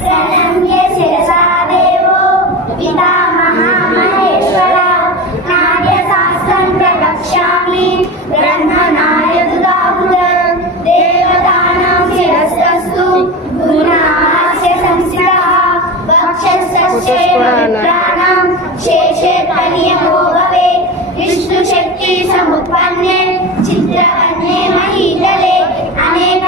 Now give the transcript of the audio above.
प्रणम्य शिरसा देवो पितामहा महेश्वरा नाट्यशास्त्रं प्रवक्ष्यामि ब्रह्मणाय दुदाहुदं देवतानां शिरस्तस्तु गुरुनास्य संस्थितः वक्षस्थस्य मित्राणां शेषे कलियमो भवेत् विष्णुशक्ति समुत्पन्ने चित्रकन्ये महीतले अनेक